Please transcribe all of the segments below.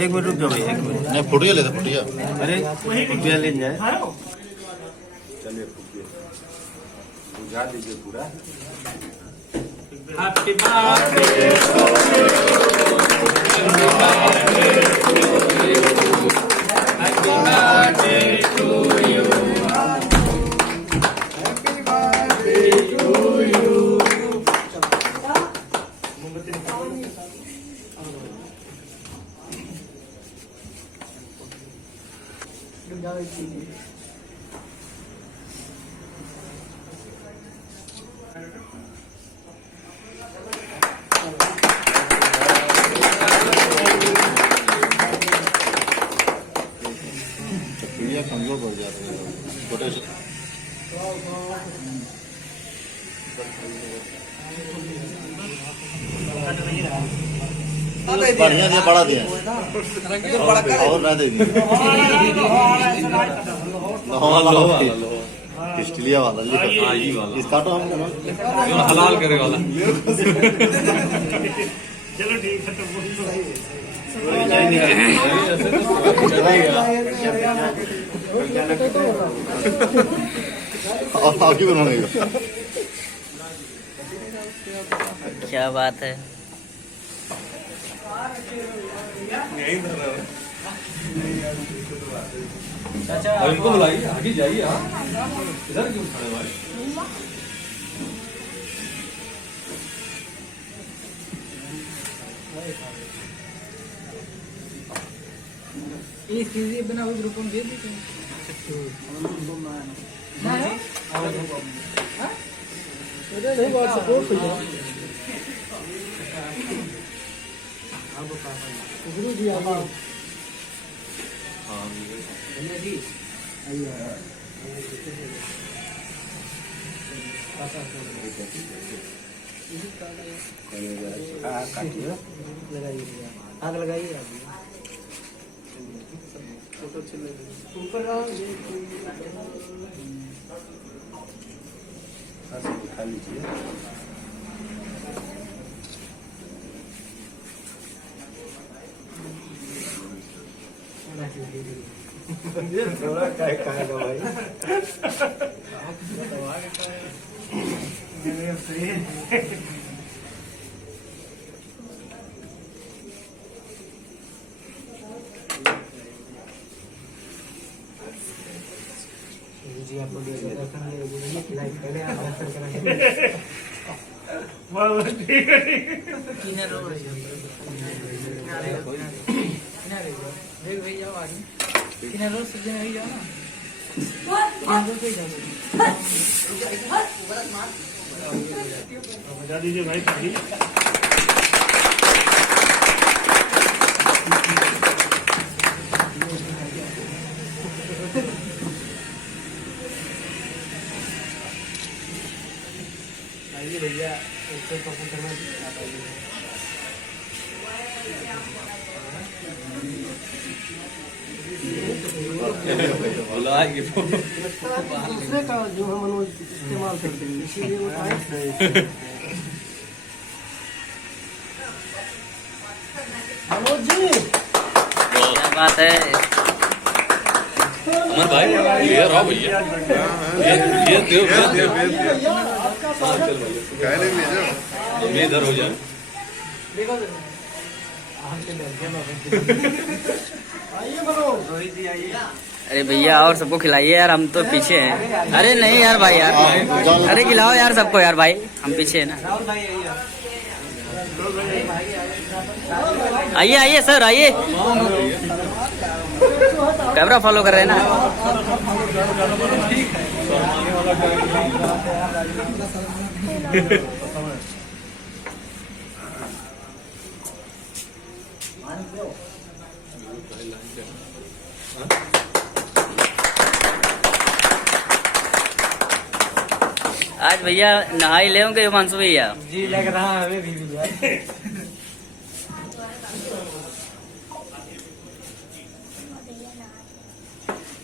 एक मिनट रुक जाओ भैया, एक मिनट। नहीं फुटिया लेते फुटिया। अरे फुटिया ले जाए। चलिए फुटिया बुझा दीजिए पूरा। Happy birthday to you. चिड़िया कमजोर पड़ जाते हैं छोटे से। बढ़िया दिया बड़ा दिया और ना देगी स्टीलिया वाला इसका तो हम हलाल करे वाला। चलो ठीक है। और आगे बनाने का क्या बात है। इनको बुलाइए, आगे जाइए। इधर क्यों खड़े भाई? बना हुआ ग्रुप में दे दीजिए। नहीं बहुत सपोर्ट हो जाए। गुरु जी आगे। आग लगाइए ऊपर खा लीजिए। थोड़ा क्या खाएगा भाई? जी आपको लाइक पहले आप ठीक है। भैया आगे किनारे सब जने ही जाओ ना। बजा दीजिए भाई ताली। आइए भैया इसको पसंद करना बुलाइए। दूसरे का जो हम मनोज इस्तेमाल करते हैं इसीलिए वो टाइट है। मनोज जी क्या बात है। अमर भाई ये रहो भैया। ये देव इधर हो जाए। देखो आइए मनोज। अरे भैया और सबको खिलाइए यार, हम तो पीछे हैं। अरे नहीं यार भाई यार, अरे खिलाओ यार सबको यार भाई, हम पीछे हैं ना। आइए आइए सर आइए, कैमरा फॉलो कर रहे हैं ना। आज भैया नहाई ले होंगे हिमांशु भैया। जी लग रहा है हमें भी भैया।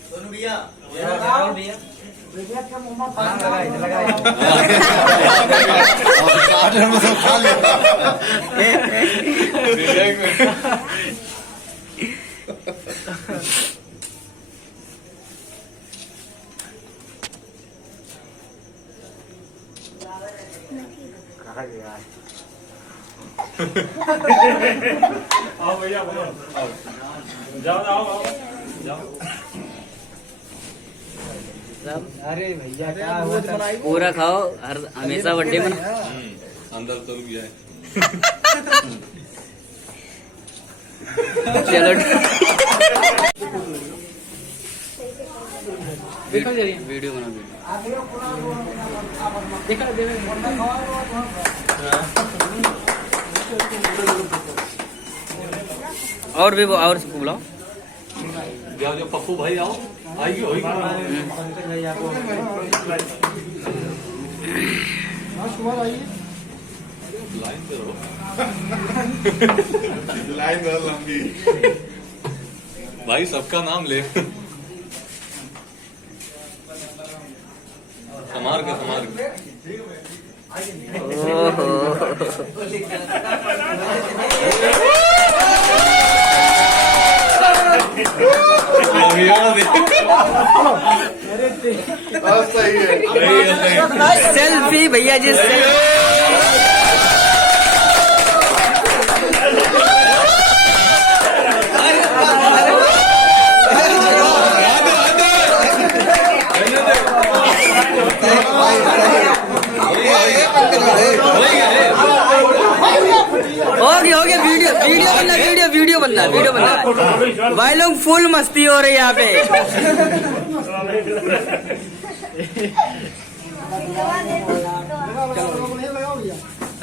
सोनू भैया खा ले कहा गया आओ भैया आओ जाओ जाओ जाओ अरे भैया क्या हुआ था? पूरा खाओ हर हमेशा बर्थडे में अंदर तो गया है चलो देखो जरिए वीडियो बना देखा और भी और सबको बुलाओ जाओ जो पप्पू भाई आओ आइए होगी लाइन पे रहो लाइन बहुत लंबी भाई सबका नाम ले समार के ओहो सही है सेल्फी भैया जी सेल्फी हो गया वीडियो बनना भाई लोग फुल मस्ती हो रही है यहाँ पे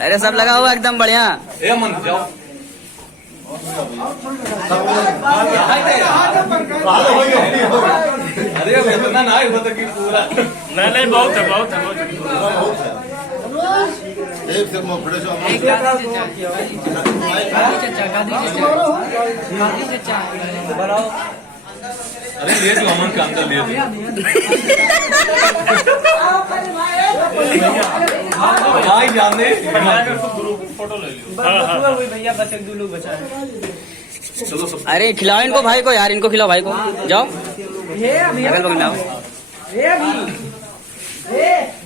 अरे सब लगा हुआ एकदम बढ़िया ए मन जाओ अरे इतना ना ही होता कि पूरा नहीं बहुत है एक से मैं बड़े अरे ले जो अमन के अंदर ले भाई जाने फोटो ले लियो भैया बस एक दो लोग बचा है। चलो सब अरे खिलाओ इनको भाई को यार इनको खिलाओ भाई को जाओ अगल बगल में आओ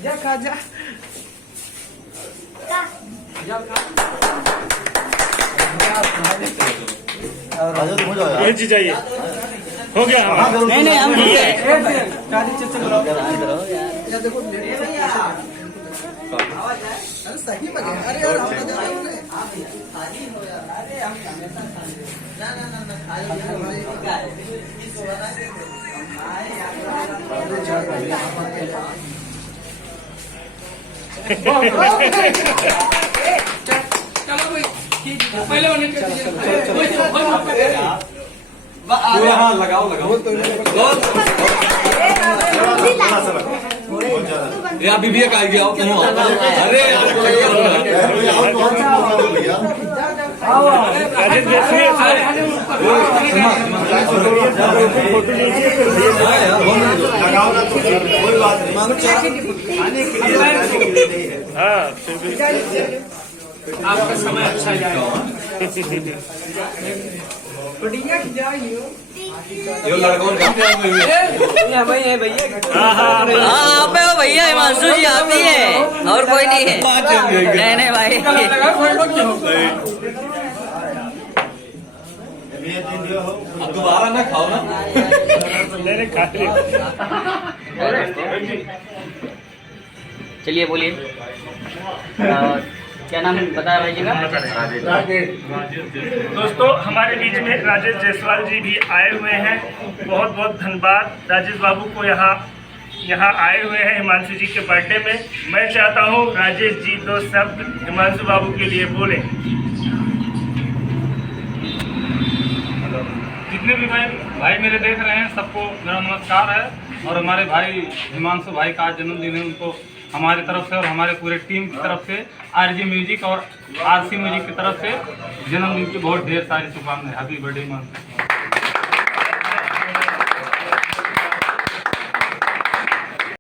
जा खा जा ये चीज चाहिए हो गया नहीं हम ठीक है पूरा हाँ लगाओ ये अभी भी एक आ गया अरे आपका समय अच्छा जाएगा। ये लड़कों भाई है भैया आप हो भैया हिमांशु जी आप ही है और कोई नहीं है नहीं भाई अब दोबारा ना खाओ ना चलिए बोलिए क्या नाम बताया भाई जी का दोस्तों हमारे बीच में राजेश जायसवाल जी भी आए हुए हैं। बहुत बहुत धन्यवाद राजेश बाबू को यहाँ आए हुए हैं हिमांशु जी के बर्थडे में। मैं चाहता हूँ राजेश जी दो शब्द हिमांशु बाबू के लिए बोलें। जितने भी भाई मेरे देख रहे हैं सबको मेरा नमस्कार है। और हमारे भाई हिमांशु भाई का जन्मदिन है, उनको हमारी तरफ से और हमारे पूरे टीम की तरफ से आरजी म्यूजिक और आरसी म्यूजिक की तरफ से जन्मदिन की बहुत ढेर सारी शुभकामनाएं। Happy birthday Himanshu.